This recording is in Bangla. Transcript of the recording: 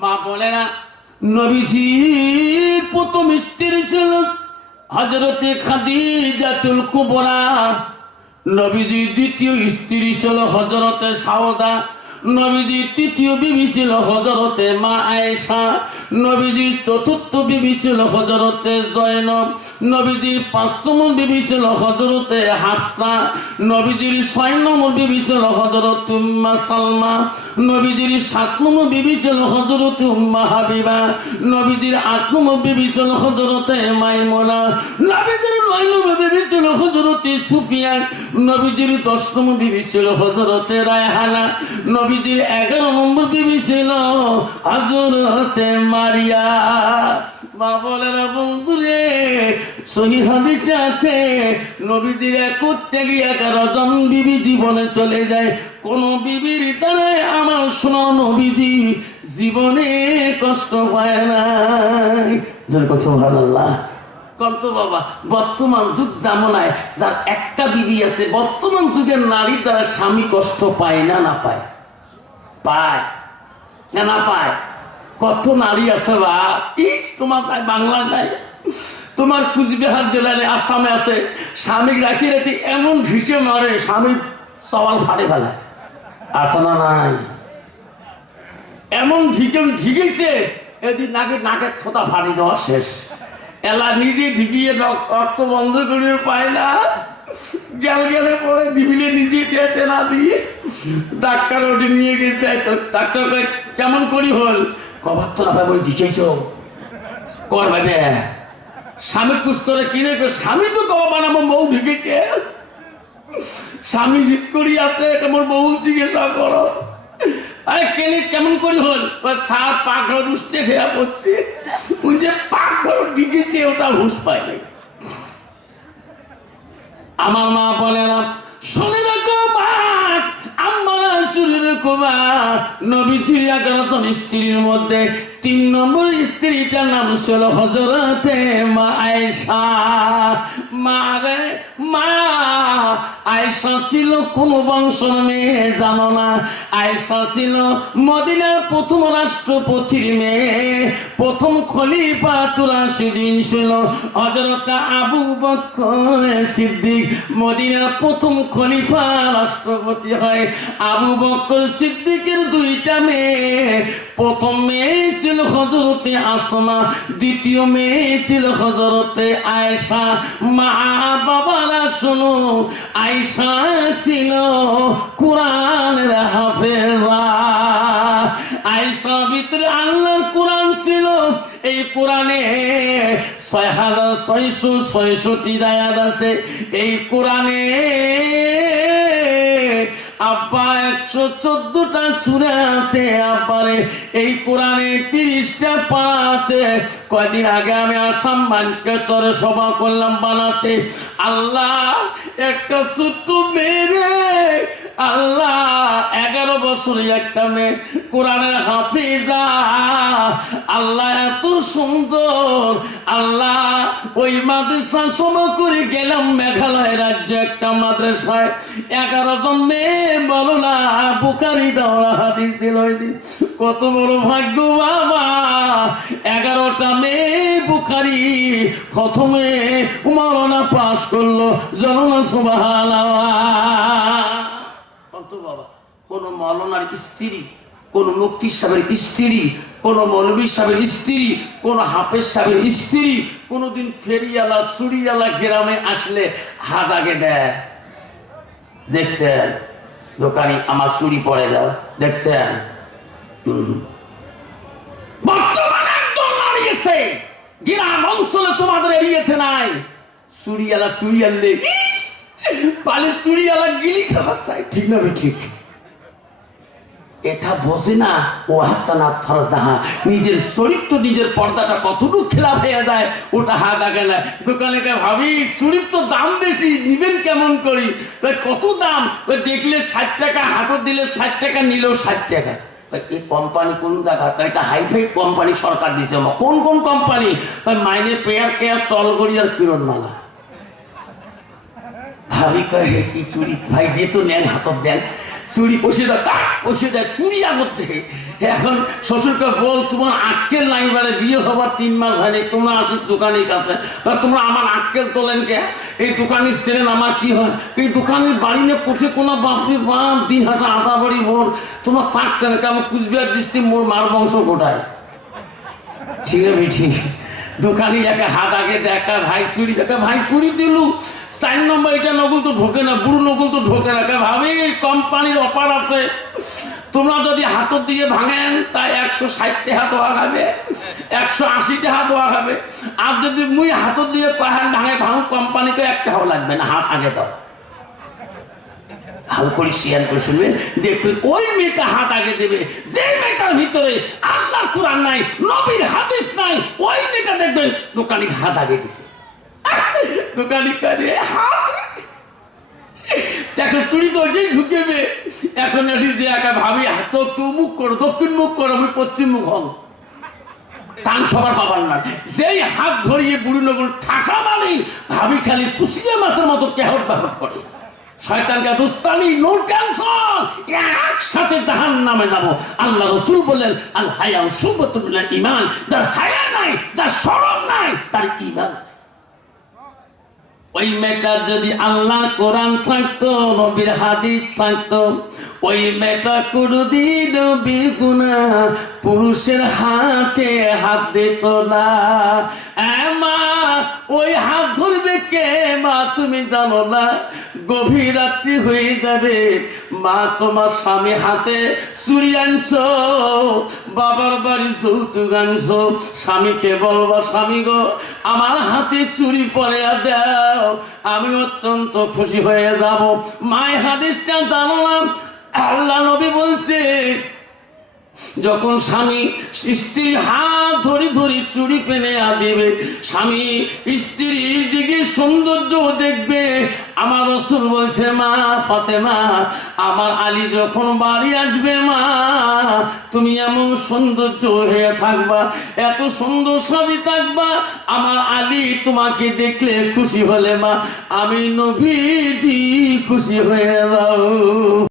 মা বলে না নবীজি প্রথম স্ত্রী ছিল হজরতে খাদিজাতুল কুবরা। নবীজি দ্বিতীয় স্ত্রী ছিল হজরতে সাওদা। নবীজি তৃতীয় বিবি ছিল হজরতে মা আয়েশা। নবীজি চতুর্থ বিবি ছিল হজরতে জয়নব। নবীজির পাঁচতম বিবি ছিল হজরতে হাফসা, নবীজির ছয় নম্বর বিবি ছিল হজরত উম্মা সালমা, নবীজির সাত নম্বর বিবি ছিল হজরত উম্মা হাবিবা, নবীজির আট নম্বর বিবি ছিল হজরতে মাইমোনা, নবীজির নয় নম্বর বিবি ছিল হজরতে সুফিয়ান, নবীজির দশ নম্বর বিবি ছিল হজরতে রায়হানা, নবীজির এগারো নম্বর বিবি ছিল হজরতে মারিয়া। মা বলে বন্ধুরে সহি হাদিসে আছে, নবীজির করতে গিয়ে এগারো জন বিবি জীবনে চলে যায়। কোন বিবির দ্বারাই আমার শোনো নবীজি, জীবনে কষ্ট পায় না। জয় কত ভাল্লাহ কন্ত বাবা, বর্তমান যুগ জামনায় যার একটা বিবি আছে, বর্তমান যুগের নারীর দ্বারা স্বামী কষ্ট পায় না না পায়? পায়। না না পায়। কত নারী আছে বা? ইস, তোমার বাংলা নাই। তোমার কুচবিহার জেলায় আসামে আছে, স্বামী রাখি রাখি এমন ঘিসে মারে, স্বামী সওয়াল ফাড়ে ফেলায় আসে না নাই? এমন ঢিকে, ঢিকেছে, এদিন নাকে নাকের থোতা ফাড়ি দেওয়া শেষ। এলা নিজে ঢিকিয়ে রক- রক্ত বন্ধ করে পায় না। গেল গেলে পরে ডিবিলে নিজে দিয়েছে না দিয়ে ডাক্তার ওটি নিয়ে গেছে তো ডাক্তার কেমন করি হল? কবার তো না বই ঢিকেছ? কর ভাবে স্বামী কুচ করে কিনে স্বামী তো কবা বানাবো, বউ ঢিকেছে স্বামী জিত করি আছে কেমন বউ জিজ্ঞাসা করো। আরে কেমন হল? সার খেয়া পড়ছে। যে ঢিকেছে ওটা আমার মা বলে না, শুনে রাখো আমার নবী চিড়িয়াখানাতন স্ত্রীর মধ্যে তিন নম্বর স্ত্রীটার নাম ছিল হজরতে মা আয়েশা। মা রে মা, আয়েশা ছিল কোন বংশের মেয়ে, জানো না? আয়েশা ছিল মদিনার প্রথম রাষ্ট্রপতির মেয়ে। প্রথম খলিফা তুরাশিদিন ছিল হজরত আবু বকর সিদ্দিক। মদিনার প্রথম খলিফা রাষ্ট্রপতি হয় আবু বকর সিদ্দিকের দুইটা মেয়ে। প্রথম মেয়ে ছিল হজরতে আসমা, দ্বিতীয় মেয়ে ছিল হজরতে আয়েশা। মা, বাবারা, শোনো আয়সা ছিল কোরআনের হাফেজা। আয়েশা ভিতরে আল্লাহর কোরআন ছিল। এই কোরআনে ছয় হাজার ছয়শো ছয়শটি দায়াত আছে। এই কোরআনে আব্বা, একশো চোদ্দটা সুরে আছে আব্বারে। এই কোরআনে তিরিশটা পাড়া আছে। কয়দিন আগে আমি আসাম মানকে চরে সভা করলাম বানাতে। আল্লাহ, একটা ছোট্ট মেয়ে আল্লাহ, এগারো বছর একটা মেয়ে কোরআনের হাফিজা। আল্লাহ এত সুন্দর। আল্লাহ ওই মাদ্রাসা সময় করে গেলাম মেঘালয় রাজ্য একটা মাদ্রাসায়। এগারো জন মেয়ে বলো না বুকারি দাওয়া হাদিস দিল কত বড় ভাগ্য বাবা। এগারোটা মেয়ে বুখারি প্রথমে উমারনা পাশ করল জননা সুবাহ কত বাবা, কোন মলনার স্ত্রী, কোন মুক্তি সাহেবের স্ত্রী, কোন মৌলবী সাহেবের স্ত্রী, কোন হাফেজ সাহেবের স্ত্রী, কোনদিন ফেরিয়ালা চুরিয়ালা গ্রামে আসলে হাত আগে দেয়। দেখছেন? দোকানি আমার চুরি পড়ে দাও দেখছেন? বর্তমানে একদম দাঁড়িয়েছে গ্রাম অঞ্চলে তোমাদের এরিয়েতে নাই। চুরিয়ালা চুরিয়ালে পালে চুরিয়ালা গিলি খাবার চাই। ঠিক না ঠিক এটা বোঝে না ও হাসানাত ফরজাহা নিজের চরিত্র নিজের পর্দাটা কতটুকু খেলাপ হয়ে যায় ওটা হাত আগে না দোকানে ভাবি চুরির তো দাম বেশি নিবেন কেমন করি? তাই কত দাম? দেখলে ষাট টাকা হাতত দিলে ষাট টাকা নিল ষাট টাকা। এই কোম্পানি কোন জায়গা? এটা হাইফাই কোম্পানি সরকার আমার। কোন কোন কোম্পানি তাই মাইনে পেয়ার কেয়ার চল করি আর কিরণ মালা ভাবি কয়ে কি চুরি? ভাই দিয়ে তো নেন, হাতত দেন। চুরি বসে দেয় কাক বসে দেয় চুরি করতে এখন শ্বশুরকে বল তোমার আক্কেল নাই বারে বিয়ে হবার তিন মাস হয়নি তোমরা আসো দোকানের কাছে। তোমরা আমার আক্কেল তোলেন কে? এই দোকানের ছেলেন আমার কি হয়? এই দোকানের বাড়ি নিয়ে কোঠে কোনো বাপরি বাপ, দিন হাটা আটা বাড়ি মোর তোমার থাকছে না কেমন কুচবিহার ডিস্ট্রিক্ট মোর মার বংশ কোটায় ঠিক আছে, ঠিক। দোকানি যাকে হাত আগে দেখা ভাই, চুরি দেখা ভাই, চুরি দিলু। চার নম্বর, এটা নকল তো ঢোকে না, বুড়ো নকল তো ঢোকে না। কে ভাবি, কোম্পানির অফার আছে। তোমরা যদি হাতের দিকে ভাঙেন, তাই একশো ষাট হাত দেওয়া খাবে একশো আশি হাত দেওয়া খাবে আর যদি মুই হাতের দিয়ে কহান ভাঙে ভাঙ কোম্পানিকে একটা টাকাও লাগবে না, হাত আগে দাও। ভালো করে শেয়ার করে শুনবেন দেখবেন ওই মেয়েটা হাত আগে দেবে। যে মেয়েটার ভিতরে আল্লাহর কোরআন নাই, নবীর হাদিস নাই, ওই মেয়েটা দেখবেন দোকানি হাত আগে দিছে। দোকানি কানে দেখো তো ওইটাই ঢুকেবে এখন এটি যে একা ভাবি হাত মুখ দক্ষিণ মুখ আমি পশ্চিম মুখ টান সবার পাবার না। যেই হাত ধরিয়ে বুড়ি ঠাসা মানে? ভাবি খালি মাছের মতো কেহট করে। নো একসাথে জাহান নামে যাব। আল্লাহ রসুল বললেন, আল হায়া সুবতুল্লাহ ইমান। যার হায়া নাই, যার সরম নাই, তার ইমান। ওই মেয়েটার যদি আল্লাহ কোরআন থাকতো, নবীর হাদিস থাকতো, ওই মেয়েটা কোনদিন বিগুনা পুরুষের হাতে হাত দিত না। ওই হাত ধরবে কে মা, তুমি জানো না, গভীর রাত্রি হয়ে যাবে। মা, তোমার স্বামী হাতে চুরি আনছো বাবার বাড়ি যৌতুক আনছো, স্বামীকে বলবা, স্বামী গো, আমার হাতে চুরি পরে দাও, আমি অত্যন্ত খুশি হয়ে যাব। মায় হাদিসটা জানো না আল্লাহ নবী বলছে, যখন স্বামী স্ত্রী হাত ধরে ধরে চুরি পেনে দিবে স্বামী স্ত্রীর দিকে সৌন্দর্য দেখবে আমার রসুল বলছে, মা ফাতেমা, আমার আলী যখন বাড়ি আসবে, মা, তুমি এমন সৌন্দর্য হয়ে থাকবা, এত সুন্দর সবই থাকবা, আমার আলী তোমাকে দেখলে খুশি হলে, মা, আমি নবীজি খুশি হয়ে যাও